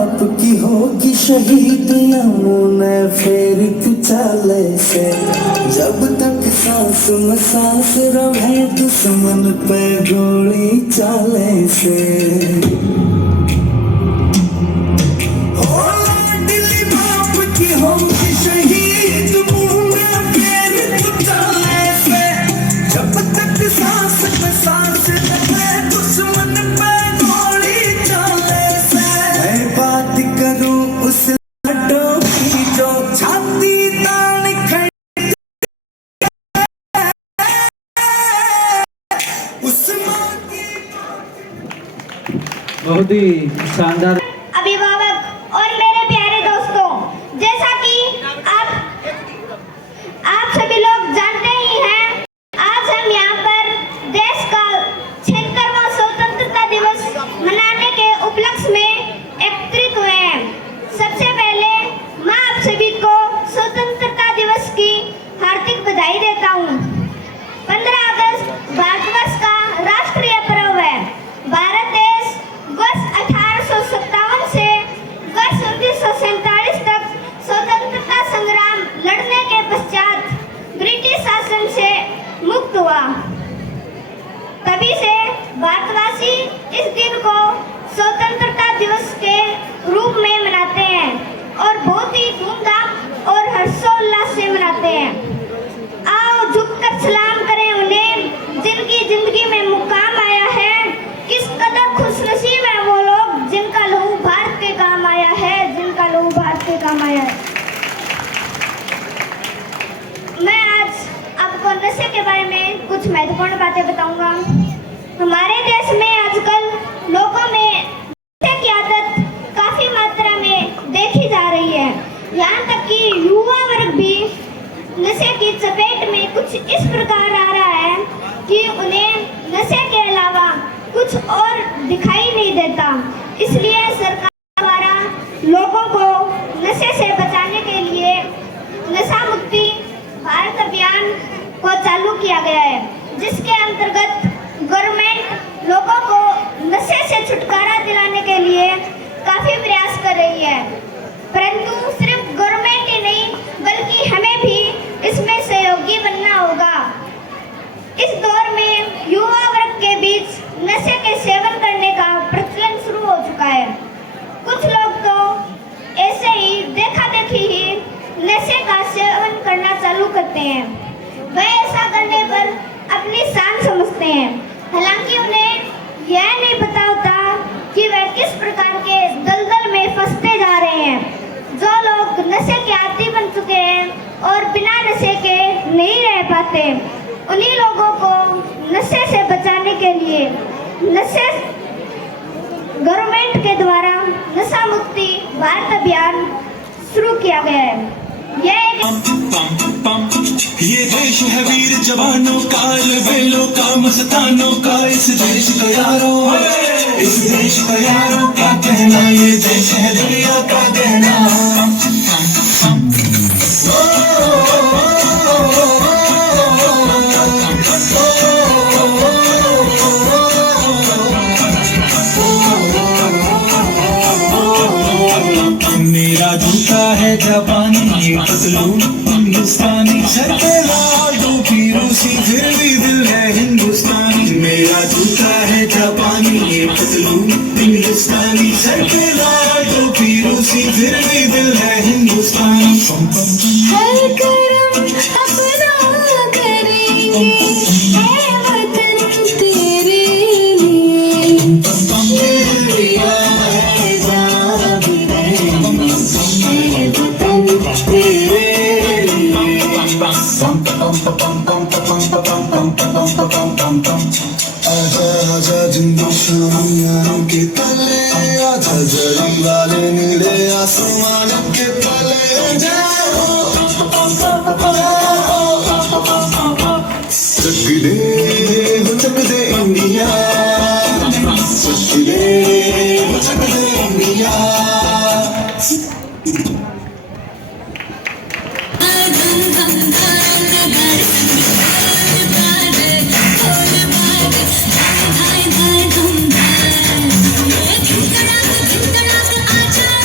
बाप की होगी शहीद यमुना फिर क्यों चाले से जब तक सांस में सांस रहे दुश्मन पे गोली चाले से दिल्ली बाप की होगी शहीद यमुना फिर क्यों चाले से जब तक सांस में सांस रहे दुश्मन पे गोली चाले से मैं बात करूं उस लड्डू की जो छाती तान खड़ी उस मां की बहुत ही शानदार अभिभावक और मेरे प्यारे दोस्तों, जैसा कि आप सभी लोग जानते ही हैं, आज हम यहाँ पर देश का 76वां स्वतंत्रता दिवस मनाने के उपलक्ष्य में एकत्रित हुए हैं। सबसे पहले मैं आप सभी को स्वतंत्रता दिवस की हार्दिक बधाई देता हूँ। 15 अगस्त भारतवर्ष का राष्ट्रीय पर्व है। भारत देश वर्ष 1857 से वर्ष 1947 तक स्वतंत्रता संग्राम लड़ने के पश्चात ब्रिटिश शासन से मुक्त हुआ। तभी से भारतवासी इस दिन को स्वतंत्रता दिवस के रूप में मनाते हैं और बहुत ही धूमधाम और हर्षोल्लास से मनाते हैं। आओ झुककर सलाम करें उन्हें जिनकी जिंदगी में मुकाम आया है। किस कदर खुशनसीब है वो लोग जिनका लहू भारत के काम आया है, जिनका लहू भारत के काम आया है। मैं आज आपको नशे के बारे में कुछ महत्वपूर्ण बातें बताऊंगा। हमारे देश में आजकल लोगों में नशे की आदत काफी मात्रा में देखी जा रही है। यहाँ तक कि युवा वर्ग भी नशे की चपेट में कुछ इस प्रकार आ रहा है कि उन्हें नशे के अलावा कुछ और दिखाई नहीं देता। इसलिए सरकार द्वारा लोगों को नशे से बचाने के लिए नशा मुक्ति भारत अभियान को चालू किया गया है, जिसके अंतर्गत गवर्नमेंट लोगों को नशे से छुटकारा दिलाने के लिए काफी प्रयास कर रही है। परंतु सिर्फ गवर्नमेंट ही नहीं बल्कि हमें भी इसमें सहयोगी बनना होगा। इस दौर में युवा वर्ग के बीच नशे के सेवन करने का प्रचलन शुरू हो चुका है। कुछ लोग तो ऐसे ही देखा देखी ही नशे का सेवन करना चालू करते हैं। वे ऐसा करने पर अपनी शान समझते हैं, हालांकि उन्हें यह नहीं पता होता कि वे किस प्रकार के दलदल में फंसते जा रहे हैं। जो लोग नशे के आदी बन चुके हैं और बिना नशे के नहीं रह पाते, उन्हीं लोगों को नशे से बचाने के लिए नशे गवर्नमेंट के द्वारा नशा मुक्ति भारत अभियान शुरू किया गया है। ये देश है वीर जवानों का, बेलों का, मस्तानों का, इस देश का यारों, इस देश का यारों का कहना, ये देश है दुनिया का कहना। मेरा जूता है जापानी, ये पतलून हिंदुस्तानी, सर पे लाल टोपी रूसी, फिर भी दिल है हिंदुस्तानी। मेरा जूता है जापानी, ये पतलून हिंदुस्तानी, सर पे लाल टोपी रूसी, फिर भी दिल है हिंदुस्तानी। हर करम अपना करेंगे, है वतन तेरे लिए, दिया है जान भी देंगे, है वतन तेरे आजा आजा जिंदुशाम यारों के तले, आजा जरी वाले नीले आसमान के तले जाओ। चक दे इंडिया, चक दे इंडिया। आजा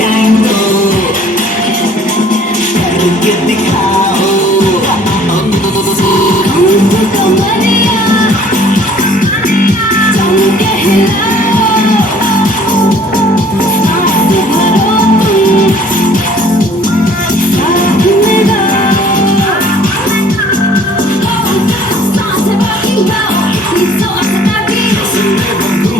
टाइम दो करके दिखाओ हमको कमरिया तुम कहलाओ सांस भरो तुम साथ में गाओ सांस बाकी गाओ इतनी सांस बाकी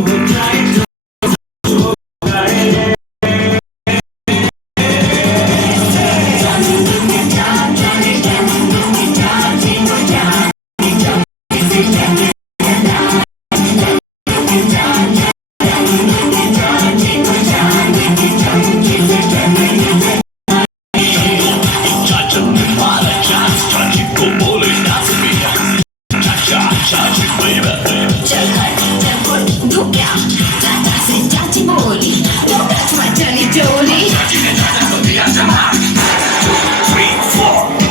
चल हट चल फुट धुक्या चाचा से चाची बोली Don't touch my jelly jolly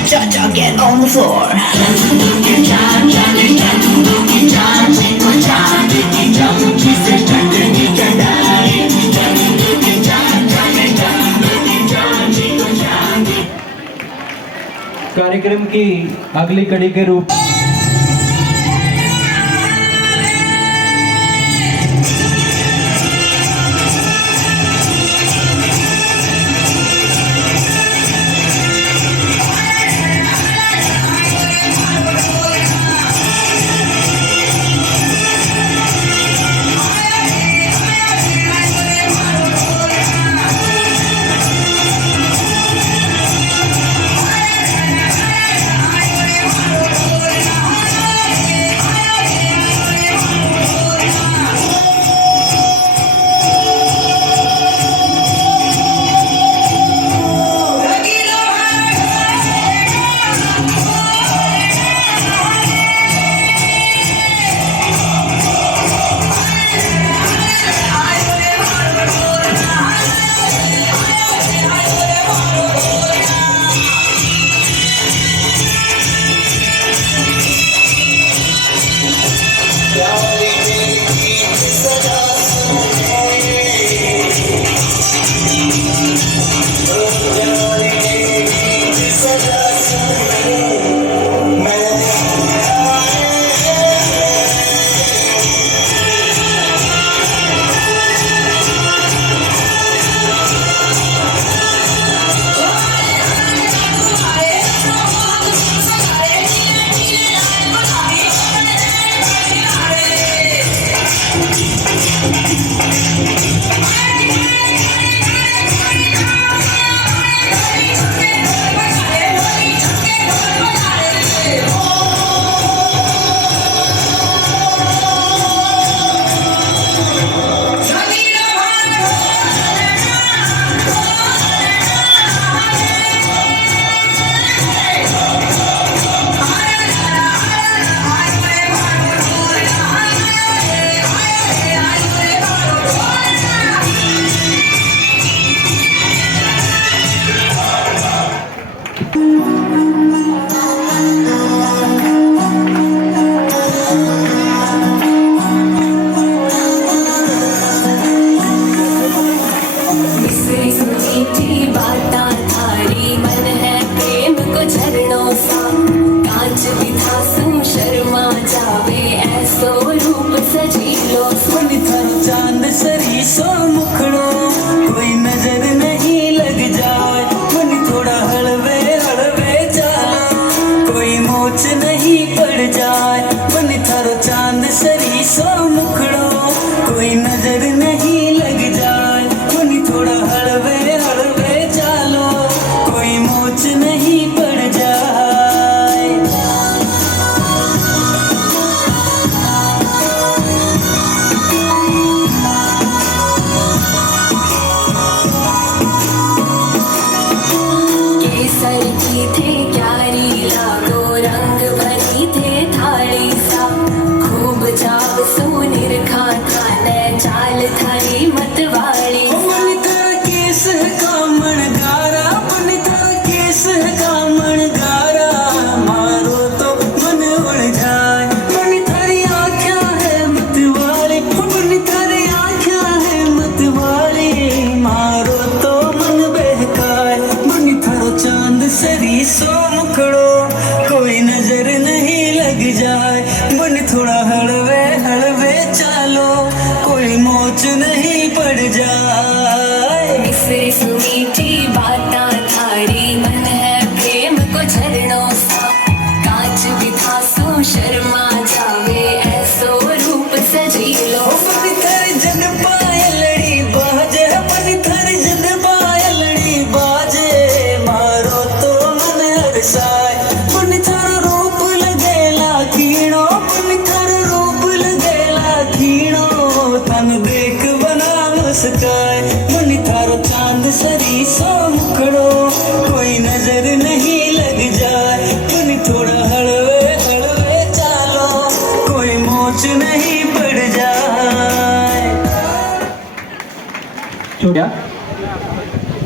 Cha-cha get on the floor कार्यक्रम की अगली कड़ी के रूप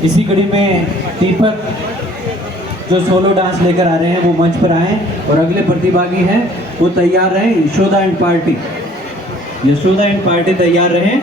इसी कड़ी में दीपक जो सोलो डांस लेकर आ रहे हैं वो मंच पर आए और अगले प्रतिभागी हैं वो तैयार रहें। यशोदा एंड पार्टी तैयार रहें।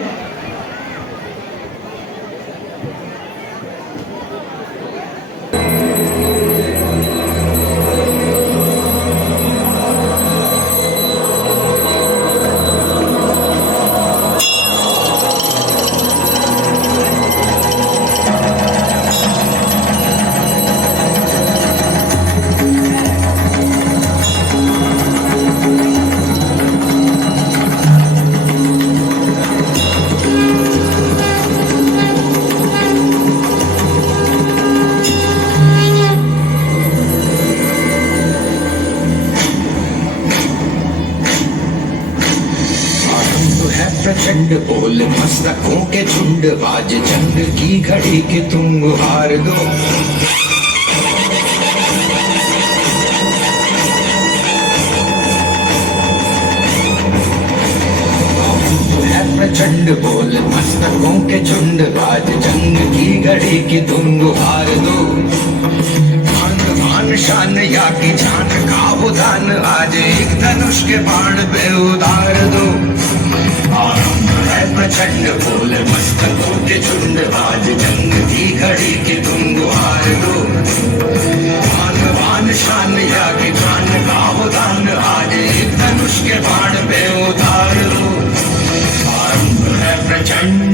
प्रचंड बोल मस्तकों के झुंड आज जंग की घड़ी के तुम हार दो। है प्रचंड बोल मस्तकों के झुंड आज जंग की घड़ी की तुम हार दो। मान शान या की जान का उदान आज एक धनुष के बाण पे उतार दो। आरंभ है प्रचंड बोल मस्तकों के झुंड आज जंग की घड़ी की तुम गुहार दो। मान शान या की जान का उदान आज एक धनुष के बाण पे उतार दो। आरंभ है प्रचंड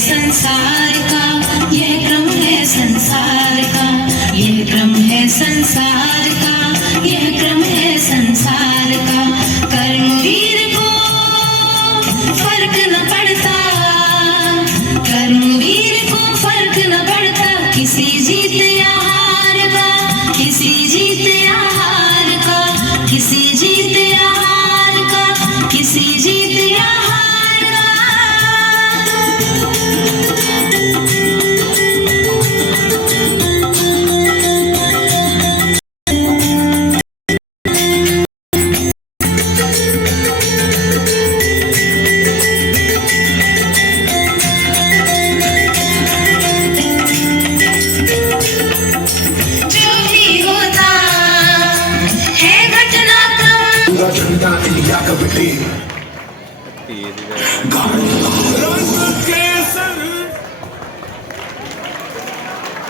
संसार का, यह क्रम है संसार का, यह क्रम है संसार का, यह क्रम है संसार का। कर्मवीर को फर्क न पड़ता, कर्मवीर को फर्क न पड़ता, किसी जीत या हार का, किसी जीत या हार का, किसी जीत या हार का, किसी जीत या हार का। इंडिया कबड्डी रंग केसर